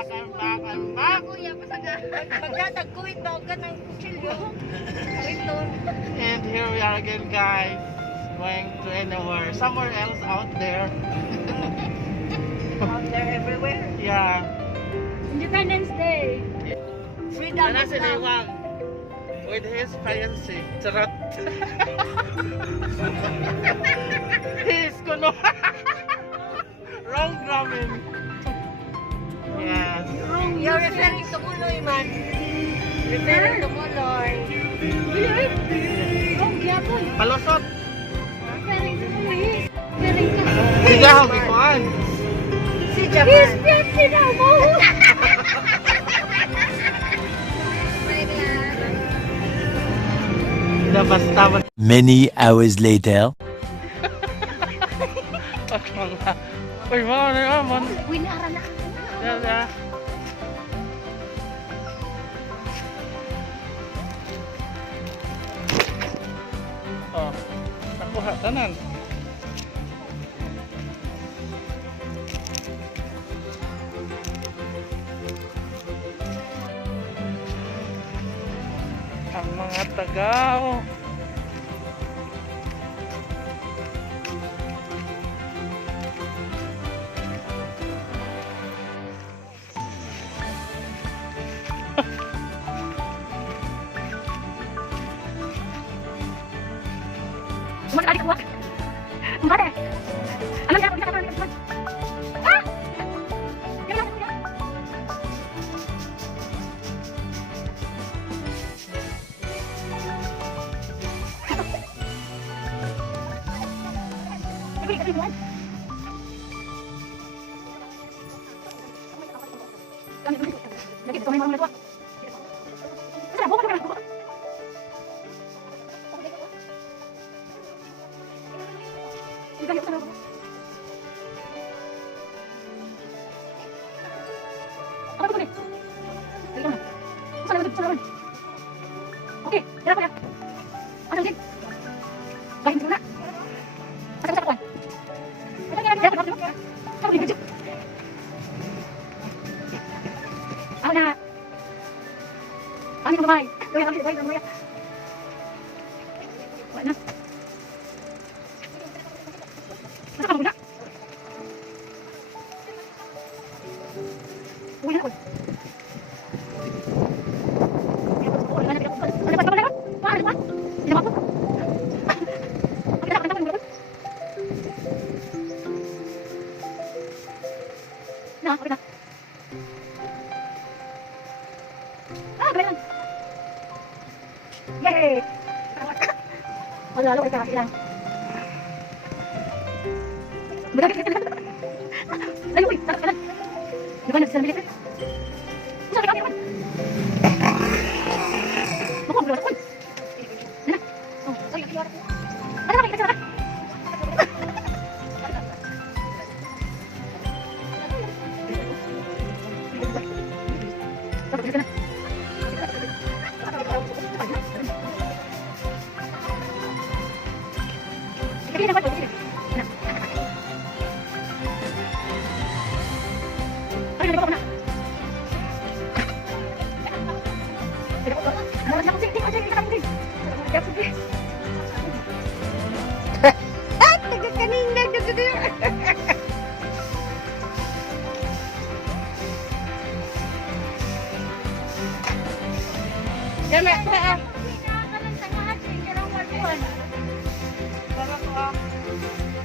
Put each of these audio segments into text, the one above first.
I'm back. Kuya, pasaga. Magdadagkuit daw ka ng kutsilyo. Kariton. And here we are again, guys. Going to anywhere, somewhere else out there. Out there everywhere. Yeah. Independence Day. Freedom Ano of si love. Liwang? With his fiancé. Charot. He's kuno. Wrong drumming. Yes. You're referring to Muloy, man. Referring to Muloy. Oh, gyapon. Palusot. Referring to Muloy. Referring to Higa ako gikuan. si Japan. He's Pepsi na mo. Basta. Many hours later. Uy, mga ano naman. Winara na. Yeah. Oh, nakuha tanan. Ang mga tagaw. Sumakali ka buwak. Mare. Alam niya, hindi ka pa rin. Ah! Yan lang, yan. Ay, kasi buwan. Lagi, ito may mga mga. Saan, buwan ka na. Oke, berapa ya? Ada lagi? Bahin dulu nak. Ada siapa kawan? Ada lagi? Berapa? Kamu di baju. Aku nak. Kami kembali. Kau yang ambil baik dan mulia. Mana? Masa kamu guna? Guna aku. Nah, oke dah. Ah, keren. Yeay. Lalu kita hilang. Benar kita. Lagi, wih, kanan. Gimana bisa milih? Bisa kami kan? Mau belum? Mana? Oh, sorry, keluar. Ada lagi kita.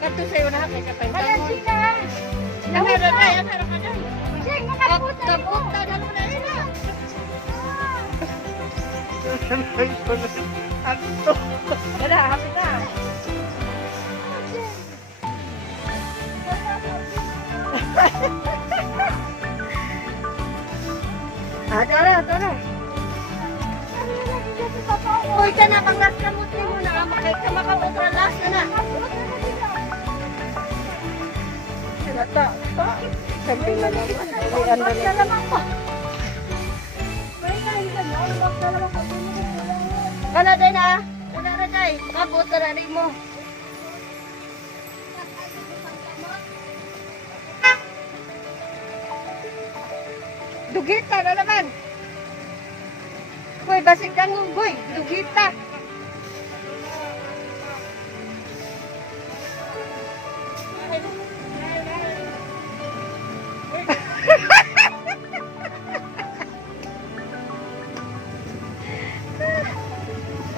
Kato sa'yo na kay kapay. Malasi na! Namero na yan, harap ka dyan. Kaputa na muna yun ah. Anto. Wala, hapit na. Tara. Uy, ka na, panglas kamot ni mo na. Makautra last na na. Nata. Sabi na naman. Magbak na naman ko. Kana din ah. Kana na day. Makabot na rin mo. Dugita na naman. Boy, basig dangon, boy. Dugita.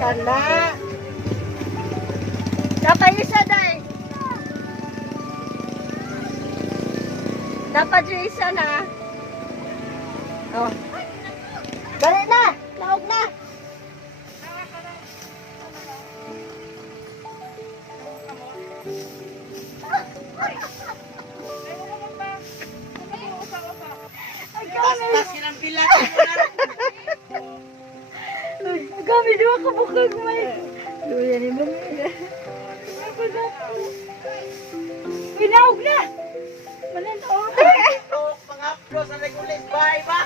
Kana. Dapat isa dai. Dapat yung isa na. Oh. Dali na. Laog na. Tas silang bilat mo na. Kami dua kabukag may. Duya ni mo. Pinaog na. Manan o. Ito, pang-upload sa regulis. Bye ba?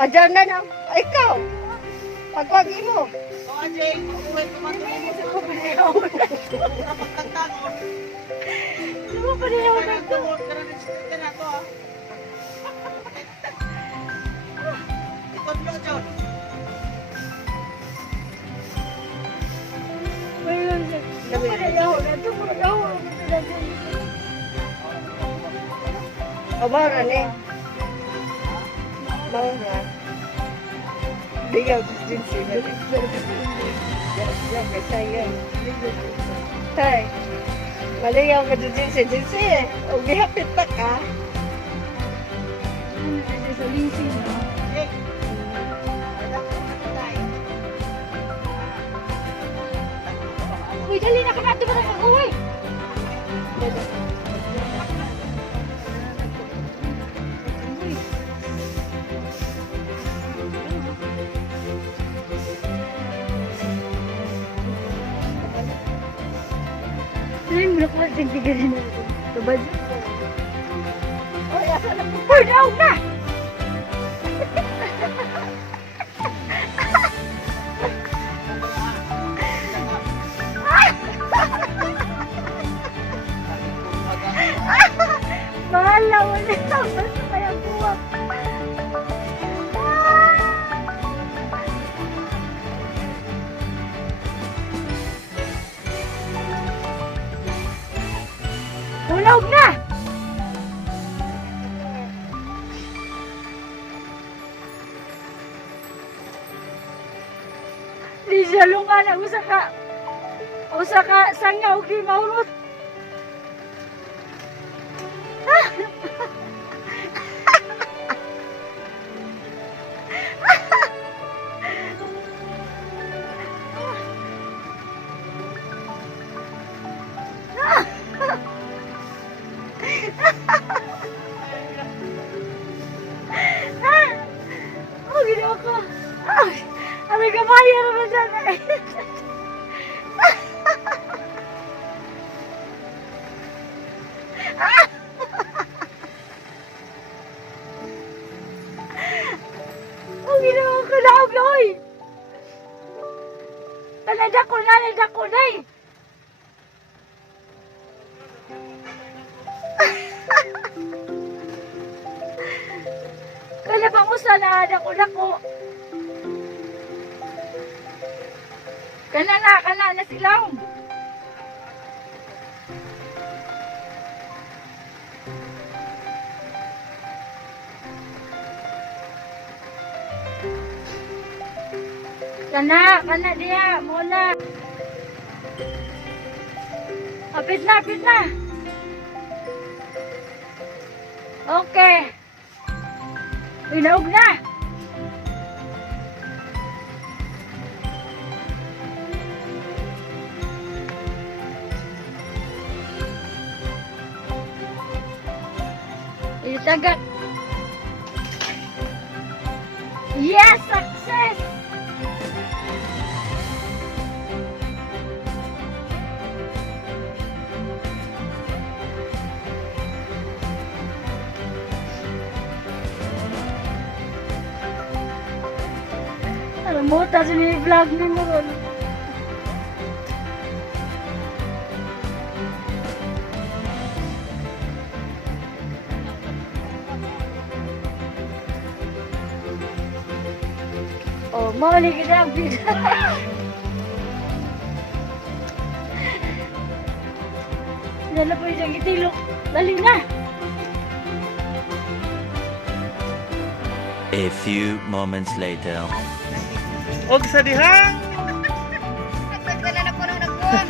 Ajar na na. Ikaw. Pagwagi mo. O, Ajay, kukuhin tumatuloy mo sa pagtagtangon. Ano mo pa rin ako nagto? Tagtangon ka na rin sa na to, ah. Ikonlo, John. Mayroon siya. Ito pa rin ako. Ito pa rin ako. Amaran eh. Mga. Bigaw din sila. Yan, sayang. Tay. Maligaw ka din si Jinsi eh. O gihapit pa ka. Ano din sa Lindsay na? Hey. Anak ko na tayo. Uy, dali na ka natin ba tayo mag-uwi? Ay, mulak mo tigtigarin na ito. Tubad. Oy, asa na po? Burn out na! Bahala mo na ito. Basta kaya buwak. Tulog na! Di siya lungan ang usa ka sangaw di maurot. Oh, ginawa ko. Ano kamaya naman dyan eh. Oh, ginawa ko na ako, oy. Talaga ko na eh. Kaya pa mo sana dako. Kana na silaw. Kana dia, mula. Apit na. Okay. Inaog na. Itagat. Yes, success. Alam mo, tapos ni-vlog ni mo ron. Mawali ka na. Dala po isang itilok. Dali na. A few moments later. Og sa dihang! Nagdala na po nung nagbuwan.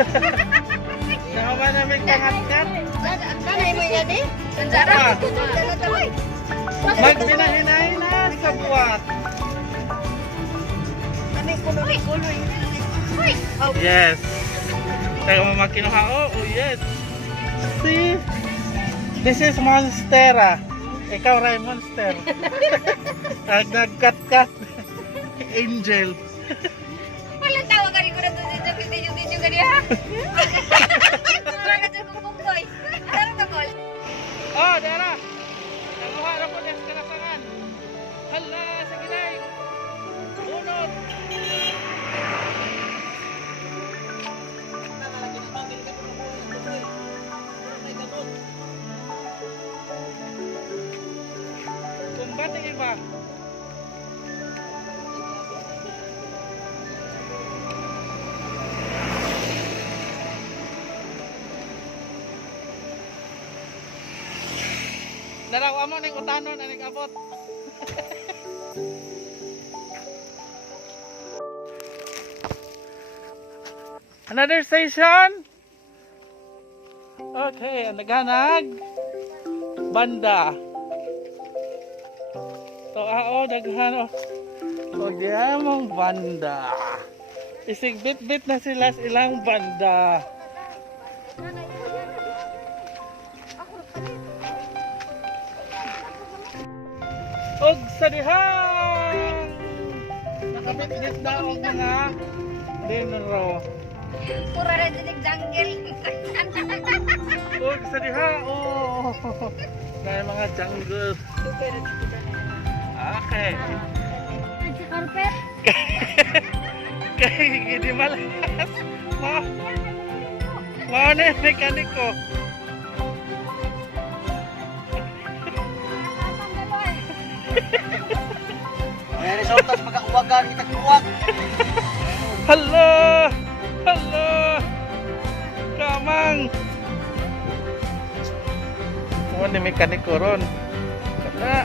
Nahawa namin pangatkat. Nanay mo yan eh. Ah. Dala taway. Magpinahinay na sa buwat. Kami kuloy. Uy! Yes. Tayo mo makinuha. Oh, yes. See? This is Monstera. Ikaw, Ray Monster. Nagkat-kat. Angel. Walang tawa ka rin ko na dito ka niya. Tura ka dyan kung bungkoy. Ano ka, Col? Oh, Dara. Nanguha na po ng kanasangan. Hala, sige na. Unod. Kumbate iba. Narawa mo ning utanon aning abot. Another station. Okay, naghanag banda. So daghan o mong banda. Isig bit-bit na sila sa ilang banda. Og sa dihang nakabit-bit na og mga dinro. Pura na dyan yung jungle. Og sa dihang na mga jungle. Okay. Sa carpet. Kaya hindi malas. Mao na yung mekaniko. Mayroon sa utas pagkauwagan, itag-uwag. Hala! Hala! Kamang! Ano ni mekaniko ron? Hala!